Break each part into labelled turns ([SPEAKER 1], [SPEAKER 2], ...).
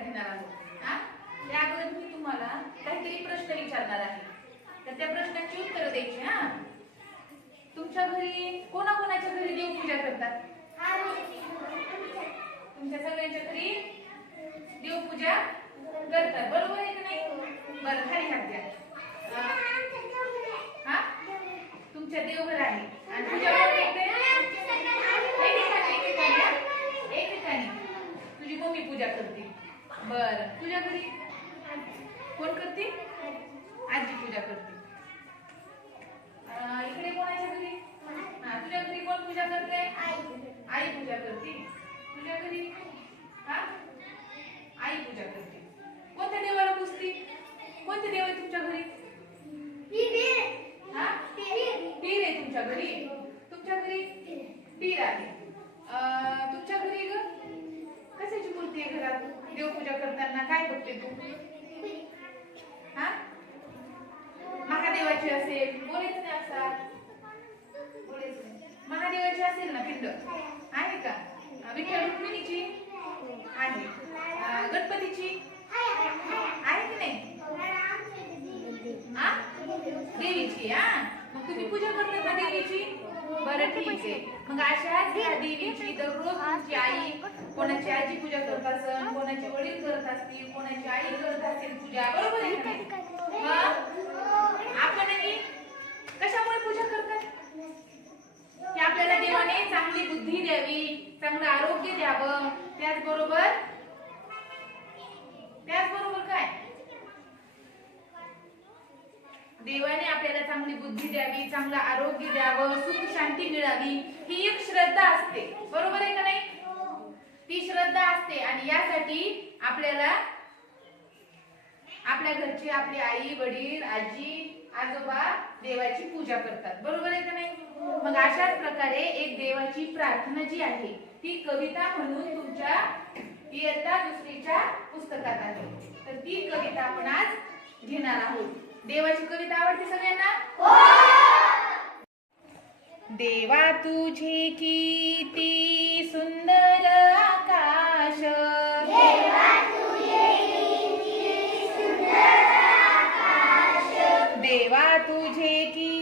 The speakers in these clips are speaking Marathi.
[SPEAKER 1] घेणार आहोत. हा? त्या अगोदर मी तुम्हाला काहीतरी प्रश्न विचारणार आहे. तर त्या प्रश्नाची उत्तर द्यायची हा? तुमच्या घरी कोणाकोणाच्या घरी देवपूजा करतात? तुमच्या सगळ्यांच्या घरी देवपूजा करतात. बरोबर आहे की नाही? बरं खाली हात द्या. हा? तुमच्या देवघर आहे. आणि पूजा एक ठिकाणी एक ठिकाणी तुझी मम्मी पूजा करते. बर तुझ्या घरी कोण करते? आजी पूजा करते. अं, इकडे कोणाच्या घरी? हा तुझ्या घरी कोण पूजा करते? आई पूजा करते. तुझ्या घरी? हा? आई पूजा करते. कोणत्या देवाला पुजते? कोणते देव आहे तुमच्या घरी? हा? पीर आहे. तुमच्या घरी? तुमच्या घरी? पीर आहे. अं, तुमच्या घरी ग कशाची मूर्ती आहे घरात देवपूजा करताना काय बघते तू? हा? महादेवाची असेल बोलेच नाही असा. बोलेच नाही. महादेवाची असेल ना पिंड? आहे का? विठ्ठल रुक्मिणीची? आहे. गणपतीची? आहे की नाही? हा? देवीची हा? मग तुम्ही पूजा करता का देवीची? बरं ठीक आहे. मग अशाच ह्या देवीची दररोज तुमची आई कोणाची आजी पूजा करत असेल कोणाचे वडील करत असतील कोणाची आई करत असेल पूजा बरोबर आहे का नाही? मग आपणही कशामुळे पूजा करतात? की आपल्याला देवाने चांगली बुद्धी द्यावी चांगलं आरोग्य द्यावं त्याचबरोबर काय देवाने आपल्याला चांगली बुद्धी द्यावी चांगलं आरोग्य द्यावं सुख शांती मिळावी ही एक श्रद्धा असते. बरोबर आहे का नाही? ती श्रद्धा असते आणि यासाठी आपल्याला आपल्या घरची आपली आई वडील आजी आजोबा देवाची पूजा करतात. बरोबर आहे का नाही? मग अशाच प्रकारे एक देवाची प्रार्थना जी आहे ती कविता म्हणून तुमच्या इयत्ता दुसरीच्या पुस्तकात आहे तर ती कविता आपण आज घेणार आहोत. देवाची कविता आवडते सगळ्यांना? देवा तुझे किती सुंदर आकाश. देवा तुझे की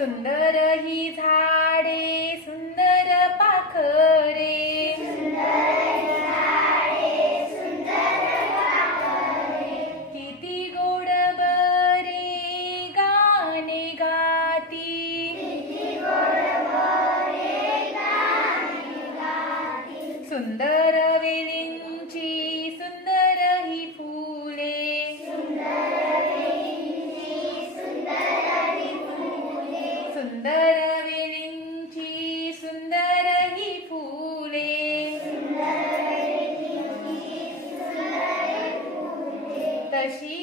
[SPEAKER 1] सुंदर así